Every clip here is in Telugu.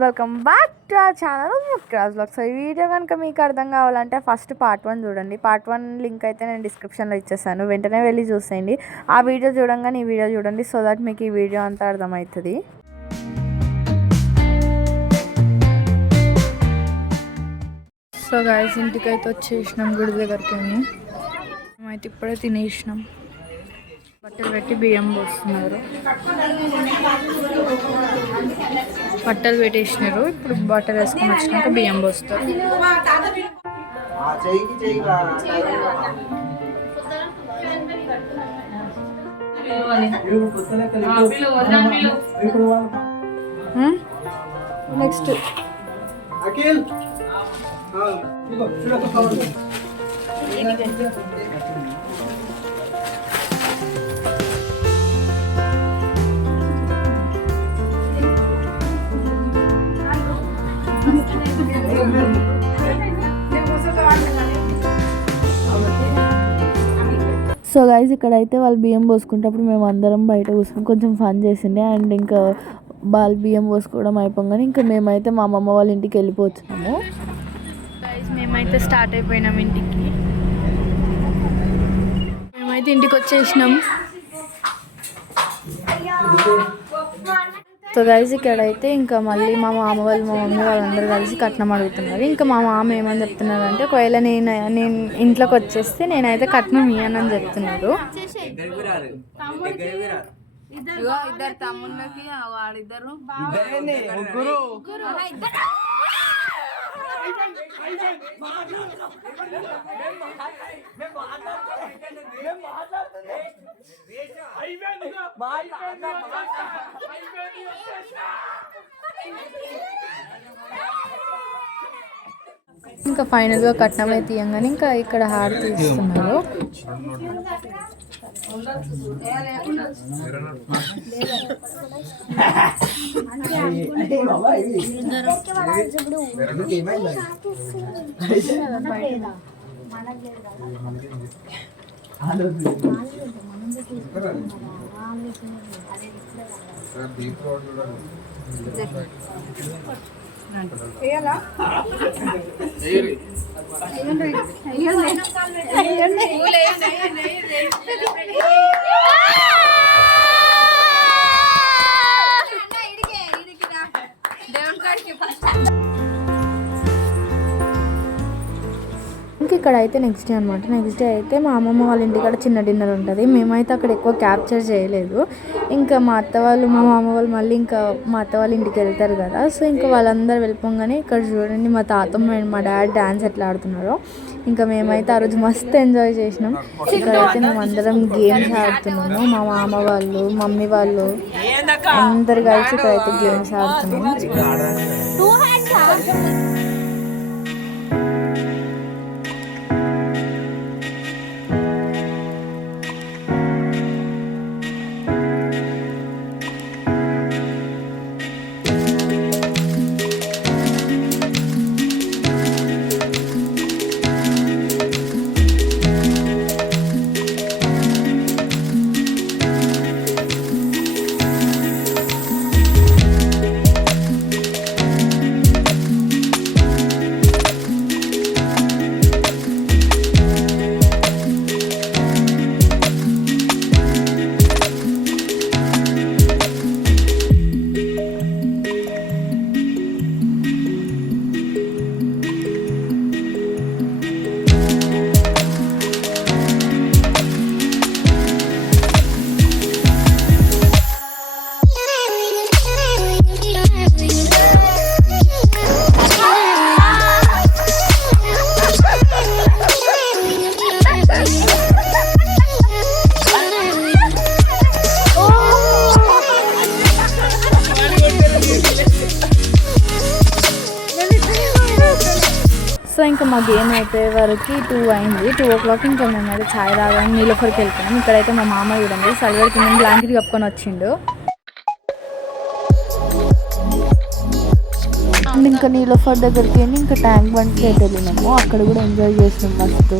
Welcome back to a channel Mukraj blog so ఈ వీడియో కనుక మీకు అర్థం కావాలంటే ఫస్ట్ పార్ట్ వన్ చూడండి. పార్ట్ వన్ లింక్ అయితే నేను డిస్క్రిప్షన్లో ఇచ్చేసాను. వెంటనే వెళ్ళి చూసేయండి. ఆ వీడియో చూడంగానే ఈ వీడియో చూడండి సో దట్ మీకు ఈ వీడియో అంతా అర్థమవుతుంది. సో గాయస్ ఇంటికైతే వచ్చేసినాం గుడి దగ్గరికి మేమైతే ఇప్పుడే తినేసినాం. బట్టలు పెట్టి బియ్యం పోస్తున్నారు. బట్టలు పెట్టేసినారు. ఇప్పుడు బట్టలు వేసుకొని వచ్చినాక బియ్యం పోస్తారు. నెక్స్ట్ అఖిల్. సో గైస్ ఇక్కడైతే వాళ్ళు బియ్యం పోసుకుంటప్పుడు మేము అందరం బయట కూర్చొని కొంచెం ఫన్ చేసిండే అండ్ ఇంకా వాళ్ళు బియ్యం పోసుకోవడం అయిపోగానే ఇంకా మేమైతే మా అమ్మమ్మ వాళ్ళ ఇంటికి వెళ్ళిపోతున్నాము. గైస్ మేమైతే స్టార్ట్ అయిపోయినాం ఇంటికి. మేమైతే ఇంటికి వచ్చేసినాం. సో గైజ్ ఇక్కడైతే ఇంకా మళ్ళీ మా మామ వాళ్ళు మా మమ్మీ వాళ్ళందరూ కలిసి కట్నం అడుగుతున్నారు. ఇంకా మా మామ ఏమని చెప్తున్నారు అంటే ఒకవేళ నేను నేను ఇంట్లోకి వచ్చేస్తే నేనైతే కట్నం ఇయ్యనని చెప్తున్నారు ఇద్దరు తమ్ముళ్ళకి వాడిద్దరు. ఇంకా ఫైనల్గా కట్నం అయితే ఇయ్యంగానే ఇంకా ఇక్కడ హారతి తీస్తున్నారు అంటే బాబా ఇది ఎందుకు ఇంక ఇక్కడ అయితే నెక్స్ట్ డే అనమాట నెక్స్ట్ డే అయితే మా అమ్మమ్మ వాళ్ళ ఇంటికాడ చిన్న డిన్నర్ ఉంటుంది. మేమైతే అక్కడ ఎక్కువ క్యాప్చర్ చేయలేదు. ఇంకా మా అత్త వాళ్ళు మా మామ వాళ్ళు మళ్ళీ ఇంకా మా అత్త వాళ్ళ ఇంటికి వెళ్తారు కదా. సో ఇంకా వాళ్ళందరూ వెళ్ళిపోగానే ఇక్కడ చూడండి మా తాతమ్మ and మా డాడీ డ్యాన్స్ ఎట్లా ఆడుతున్నారో. ఇంకా మేమైతే ఆ రోజు మస్తు ఎంజాయ్ చేసినాం. ఇక్కడైతే మేము అందరం గేమ్స్ ఆడుతున్నాము. మా మామ వాళ్ళు మమ్మీ వాళ్ళు అందరు కలిసి ఇక్కడైతే గేమ్స్ ఆడుతున్నాము. ఇంకా మా గేమ్ అయిపోయే వరకు టూ అయింది టూ ఓ క్లాక్ ఇంకా మేము అయితే ఛాయ్ తాగడానికి నీళ్ళొకరికి వెళ్తున్నాం ఇక్కడైతే మా మామ చూడండి సల్వర్ కింద బ్లాంకెట్ కప్పుకొని వచ్చిండు అండ్ ఇంకా నీలోఫర్ దగ్గరికి వెళ్ళి ఇంకా ట్యాంక్ బండ్కి అయితే వెళ్ళినాము అక్కడ కూడా ఎంజాయ్ చేసినాం ఫస్ట్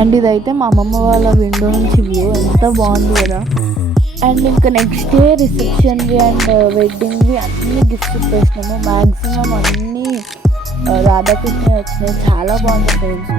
అండ్ ఇదైతే మా అమ్మమ్మ వాళ్ళ విండో నుంచి వ్యూ ఎంత బాగుంది కదా. అండ్ ఇంకా నెక్స్ట్ డే రిసెప్షన్వి అండ్ uh, వెడ్డింగ్వి అన్ని గిఫ్ట్స్ ఇచ్చేసినాము. మ్యాక్సిమం అన్నీ uh, రాధాకృష్ణ వచ్చినాయి. చాలా బాగుంది ఫ్రెండ్స్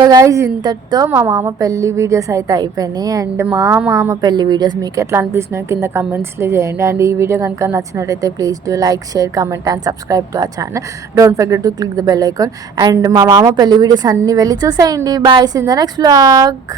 సో గైజ్ ఇంతటితో మా మామ పెళ్ళి వీడియోస్ అయితే అయిపోయినాయి. అండ్ మా మామ పెళ్ళి వీడియోస్ మీకు ఎట్లా అనిపిస్తున్నాయో కింద కమెంట్స్లో చేయండి. అండ్ ఈ వీడియో కనుక నచ్చినట్టయితే please do like share comment and subscribe to a channel don't forget to click the bell icon and మా మామ పెళ్ళి వీడియోస్ అన్నీ వెళ్ళి చూసేయండి. Bye in the next vlog